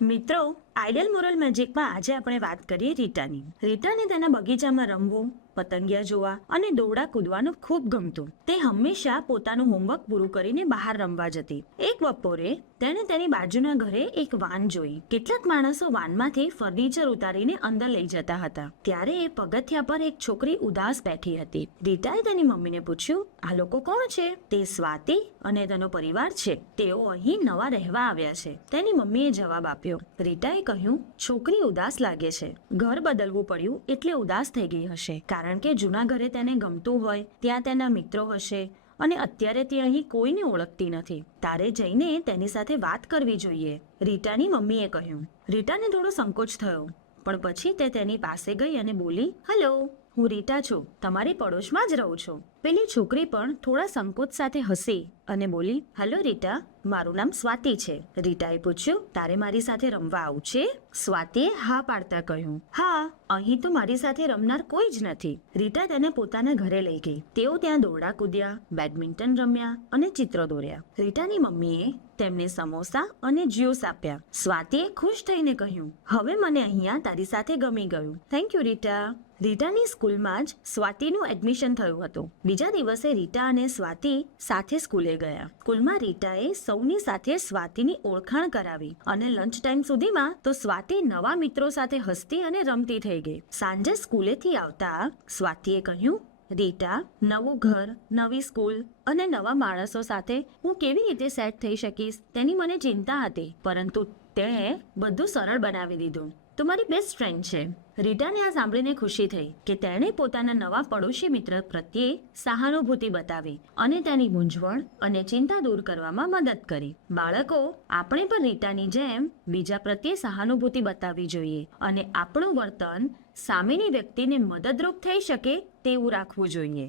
મિત્રો, ideal moral મેજિકમાં આજે આપણે વાત કરીએ રીટાની. રીટાને તેના બગીચામાં રમવું, પતંગિયા જોવા અને દોરડા કૂદવાનું ખૂબ ગમતું. તે હંમેશા પોતાનું હોમવર્ક પૂરું કરીને બહાર રમવા જતી. એક બપોરે તેણે તેની બાજુના ઘરે એક વાન જોઈ. કેટલાક માણસો વાનમાંથી ફર્નિચર ઉતારીને અંદર લઈ જતા હતા. ત્યારે એ પગથિયા પર એક છોકરી ઉદાસ બેઠી હતી. રીટાએ તેની મમ્મીને પૂછ્યું, આ લોકો કોણ છે? તે સ્વાતિ અને તેનો પરિવાર છે. તેઓ અહીં નવા રહેવા આવ્યા છે, તેની મમ્મીએ જવાબ આપ્યો. રીટાએ કહ્યું, છોકરી ઉદાસ લાગે છે. ઘર બદલવું પડ્યું એટલે ઉદાસ થઈ ગઈ હશે, કારણ કે જૂના ઘરે તેને ગમતું હોય, ત્યાં તેના મિત્રો હશે અને અત્યારે તે અહીં કોઈને ઓળખતી નથી. તારે જઈને તેની સાથે વાત કરવી જોઈએ, રીટાની મમ્મીએ કહ્યું. રીટાને થોડો સંકોચ થયો, પણ પછી તે તેની પાસે ગઈ અને બોલી, હેલો, હું રીટા છું, તમારી પડોશમાં જ રહું છું. પેલી છોકરી પણ થોડા સંકોચ સાથે હસી અને બોલી, હેલો રીટા, મારું નામ સ્વાતિ છે. રીટાએ પૂછ્યું, તારે મારી સાથે રમવા આવું છે? સ્વાતિએ હા પાડતા કહ્યું, હા, અહીં તો મારી સાથે રમનાર કોઈ જ નથી. રીટા તેને પોતાના ઘરે લઈ ગઈ. તેઓ ત્યાં દોરડા કૂદ્યા, બેડમિન્ટન રમ્યા અને ચિત્રો દોર્યા. રીટાની મમ્મીએ તેમને સમોસા અને જ્યુસ આપ્યા. સ્વાતિએ ખુશ થઈને કહ્યું, હવે મને અહીંયા તારી સાથે ગમી ગયું. Thank you Rita. રીટાની સ્કૂલમાં જ સ્વાતિનું એડમિશન થયું હતું. બીજા દિવસે રીટા અને સ્વાતિ સાથે સ્કૂલે ગયા. સ્કૂલમાં રીટાએ સૌની સાથે સ્વાતિની ઓળખાણ કરાવી અને લંચ ટાઈમ સુધીમાં તો સ્વાતિ નવા મિત્રો સાથે હસતી અને રમતી થઈ ગઈ. સાંજે સ્કૂલેથી આવતા સ્વાતિએ કહ્યું, રીટા, નવું ઘર, નવી સ્કૂલ અને નવા માણસો સાથે હું કેવી રીતે સેટ થઈ શકીશ તેની મને ચિંતા હતી, પરંતુ તેણે બધું સરળ બનાવી દીધું. તો મારી બેસ્ટ ફ્રેન્ડ છે. રીટાને આ સાંભળીને ખુશી થઈ કે તેણે પોતાના નવા પડોશી મિત્ર પ્રત્યે સહાનુભૂતિ બતાવી અને તેની મૂંઝવણ અને ચિંતા દૂર કરવામાં મદદ કરી. બાળકો, આપણે પણ રીટાની જેમ બીજા પ્રત્યે સહાનુભૂતિ બતાવવી જોઈએ અને આપણું વર્તન સામેની વ્યક્તિને મદદરૂપ થઈ શકે તેવું રાખવું જોઈએ.